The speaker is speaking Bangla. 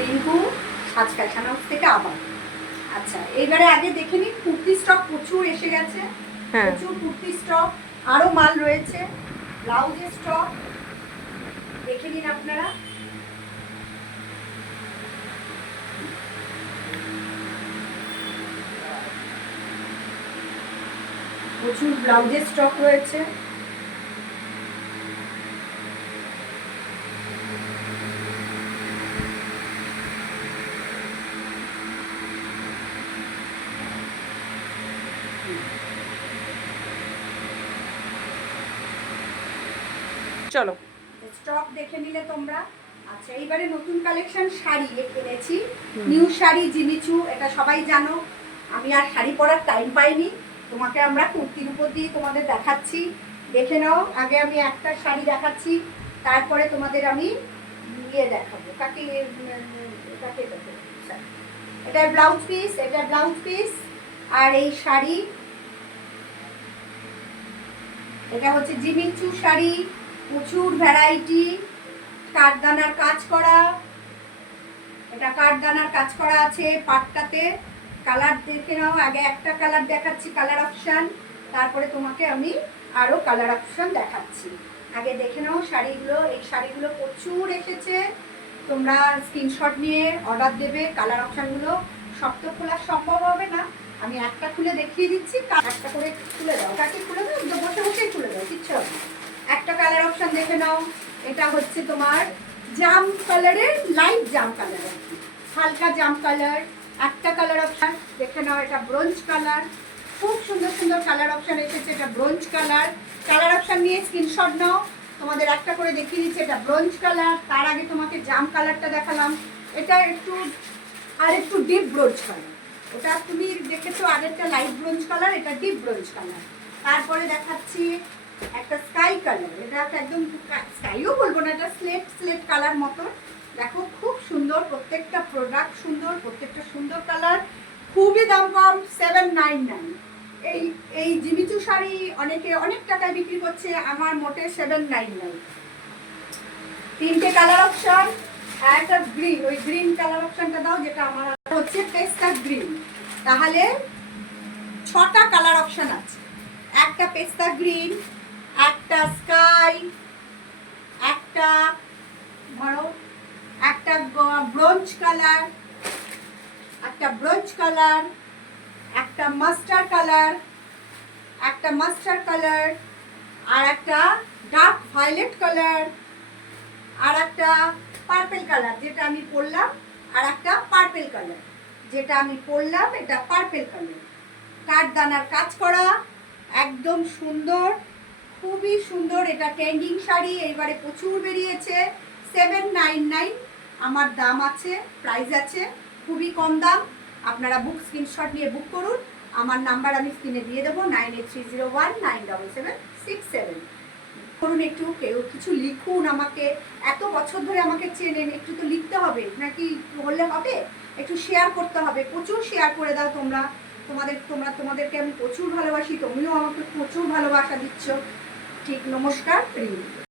রিঙ্কু সাজ ফ্যাশন হাউস থেকে আবার। আচ্ছা, এইবারে আগে দেখে নিন, কুর্তি স্টক প্রচুর এসে গেছে, প্রচুর কুর্তি স্টক, আরো মাল রয়েছে, ব্লাউজের স্টক দেখে নিন আপনারা। প্রচুর ব্লাউজের স্টক রয়েছে। চলো স্টক দেখে নিলে তোমরা। আচ্ছা, এইবারে নতুন কালেকশন শাড়ি এনেছি, নিউ শাড়ি জিমিচু, এটা সবাই জানো। আমি আর শাড়ি পরার টাইম পাইনি, তোমাকে আমরা কুর্তির উপর দিয়ে তোমাদের দেখাচ্ছি, দেখে নাও। আগে আমি একটা শাড়ি দেখাচ্ছি, তারপরে তোমাদের আমি ইয়ে দেখাবো। এটা ব্লাউজ পিস, এটা ব্লাউজ পিস, আর এই শাড়ি এটা হচ্ছে জিমিচু শাড়ি, প্রচুর ভ্যারাইটি, কাঠদানার কাজ করা, এটা কাঠদানার কাজ করা আছে পাটটাতে। কালার দেখে নাও, আগে একটা কালার দেখাচ্ছি কালার অপশান, তারপরে তোমাকে আমি আরও কালার অপশান দেখাচ্ছি। আগে দেখে নাও শাড়িগুলো। এই শাড়িগুলো প্রচুর এসেছে, তোমরা স্ক্রিনশট নিয়ে অর্ডার দেবে। কালার অপশানগুলো সব তো খোলা সম্ভব হবে না, আমি একটা খুলে দেখিয়ে দিচ্ছি, একটা করে খুলে দাও, কাকে খুলে দাও, বসে বসেই খুলে দাও, কিচ্ছু হবে না। একটা কালার অপশান দেখে নাও, এটা হচ্ছে তোমার জাম কালারের, লাইট জাম কালার, হালকা জাম কালার। একটা কালার অপশান দেখে নাও, এটা ব্রোঞ্জ কালার, খুব সুন্দর সুন্দর কালার অপশান এসেছে। এটা ব্রোঞ্জ কালার, কালার অপশান নিয়ে স্ক্রিনশট নাও, তোমাদের একটা করে দেখিয়ে দিচ্ছি। এটা ব্রোঞ্জ কালার, তার আগে তোমাকে জাম কালারটা দেখালাম, এটা একটু ডিপ ব্রোঞ্জ কালার। ওটা তুমি দেখেছো আগেরটা লাইট ব্রোঞ্জ কালার, এটা ডিপ ব্রোঞ্জ কালার। তারপরে দেখাচ্ছি একটা স্কাই কালার, এটা একটা একদম স্কাইও বলবো না, এটা স্লেট কালার মতো। দেখো খুব সুন্দর, প্রত্যেকটা প্রোডাক্ট সুন্দর, প্রত্যেকটা সুন্দর কালার, খুবই দাম কম, 799। এই জিমিচু শাড়ি অনেকে অনেক টাকায় বিক্রি করছে, আমার মোটে 799। তিনটে কালার অপশন, আর একটা গ্রিন, ওই গ্রিন কালার অপশনটা দাও, যেটা আমার হচ্ছে পেস্তা গ্রিন। তাহলে 6টা কালার অপশন আছে, একটা পেস্তা গ্রিন, একটা স্কাই, একটা ধরো একটা ব্রোঞ্জ কালার, একটা ব্রোঞ্জ কালার, একটা মাস্টার্ড কালার, একটা মাস্টার্ড কালার, আর একটা ডার্ক ভায়োলেট কালার, আর একটা পার্পল কালার যেটা আমি পরলাম, আর একটা পার্পল কালার যেটা আমি পরলাম, এটা পার্পল কালার। কাঠদানার কাজ করা, একদম সুন্দর, খুবই সুন্দর। এটা ট্রেন্ডিং শাড়ি, এবারে প্রচুর বেরিয়েছে। 799 আমার দাম আছে, প্রাইস আছে, খুবই কম দাম। আপনারা স্ক্রিনশট নিয়ে বুক করুন, আমার নাম্বার আমি স্ক্রিনে দিয়ে দেবো, 9830197767। করুন, একটু কেউ কিছু লিখুন আমাকে, এত বছর ধরে আমাকে চেনেন, একটু তো লিখতে হবে নাকি, বললে হবে, একটু শেয়ার করতে হবে, প্রচুর শেয়ার করে দাও তোমরা। তোমাদেরকে আমি প্রচুর ভালোবাসি, তুমিও আমাকে প্রচুর ভালোবাসা দিচ্ছ। ঠিক, নমস্কার।